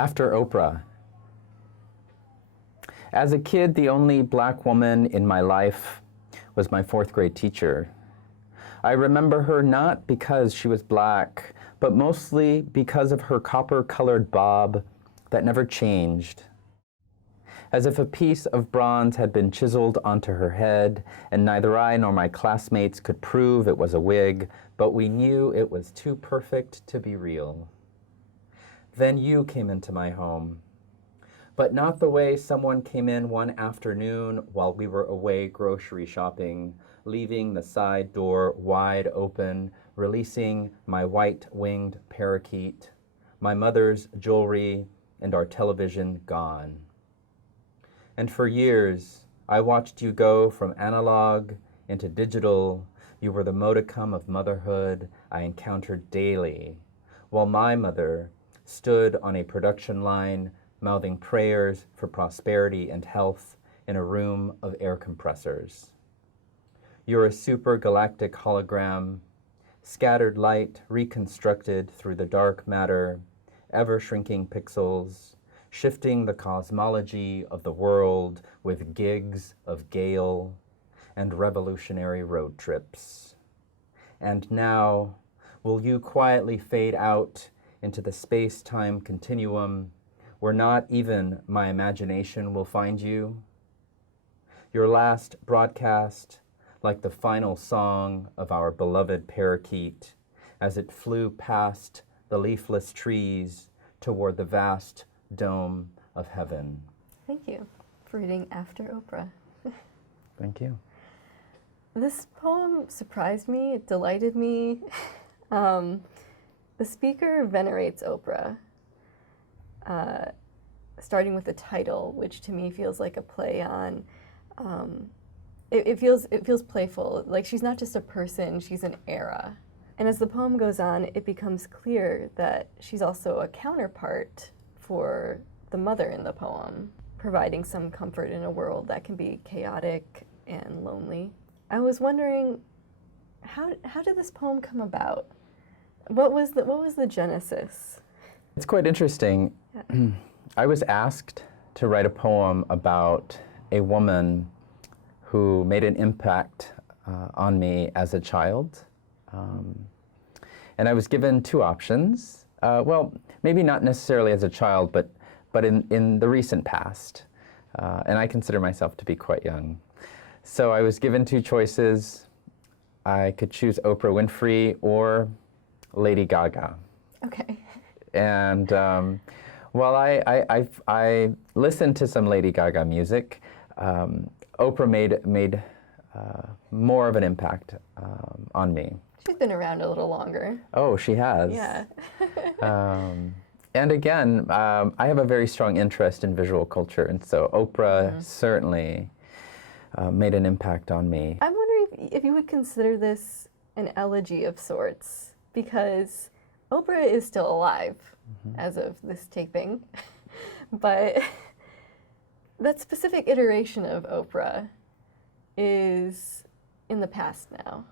After Oprah. As a kid, the only black woman in my life was my fourth grade teacher. I remember her not because she was black, but mostly because of her copper-colored bob that never changed. As if a piece of bronze had been chiseled onto her head, and neither I nor my classmates could prove it was a wig, but we knew it was too perfect to be real. Then you came into my home, but not the way someone came in one afternoon while we were away grocery shopping, leaving the side door wide open, releasing my white-winged parakeet, my mother's jewelry, and our television gone. And for years, I watched you go from analog into digital. You were the modicum of motherhood I encountered daily, while my mother stood on a production line mouthing prayers for prosperity and health in a room of air compressors. You're a super galactic hologram, scattered light reconstructed through the dark matter, ever-shrinking pixels, shifting the cosmology of the world with gigs of gale and revolutionary road trips. And now, will you quietly fade out into the space-time continuum where not even my imagination will find you? Your last broadcast, like the final song of our beloved parakeet, as it flew past the leafless trees toward the vast dome of heaven. Thank you for reading After Oprah. Thank you. This poem surprised me, it delighted me. The speaker venerates Oprah, starting with the title, which to me feels like a play on, it feels playful, like she's not just a person, she's an era. And as the poem goes on, it becomes clear that she's also a counterpart for the mother in the poem, providing some comfort in a world that can be chaotic and lonely. I was wondering, how did this poem come about? What was the genesis? It's quite interesting. Yeah. I was asked to write a poem about a woman who made an impact on me as a child. And I was given two options. Well, maybe not necessarily as a child, but in the recent past. And I consider myself to be quite young. So I was given two choices. I could choose Oprah Winfrey or Lady Gaga. Okay. And while I listened to some Lady Gaga music, Oprah made more of an impact on me. She's been around a little longer. Oh, she has. Yeah. And again, I have a very strong interest in visual culture, and so Oprah certainly made an impact on me. I'm wondering if you would consider this an elegy of sorts, because Oprah is still alive as of this taping, but that specific iteration of Oprah is in the past now,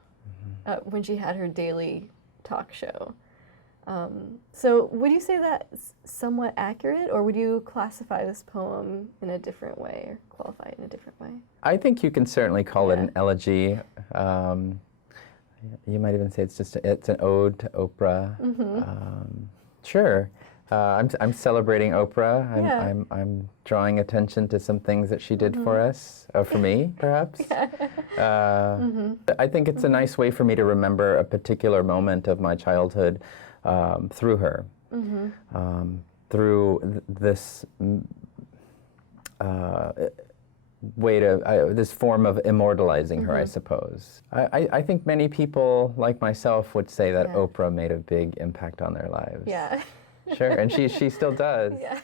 when she had her daily talk show. So would you say that's somewhat accurate, or would you classify this poem in a different way, or qualify it in a different way? I think you can certainly call it an elegy. You might even say it's an ode to Oprah. Sure. I'm celebrating Oprah. I'm drawing attention to some things that she did for us, for me, perhaps. I think it's a nice way for me to remember a particular moment of my childhood through her, through this way to, this form of immortalizing her, I suppose. I think many people, like myself, would say that Oprah made a big impact on their lives. Yeah. Sure, and she still does. Yeah.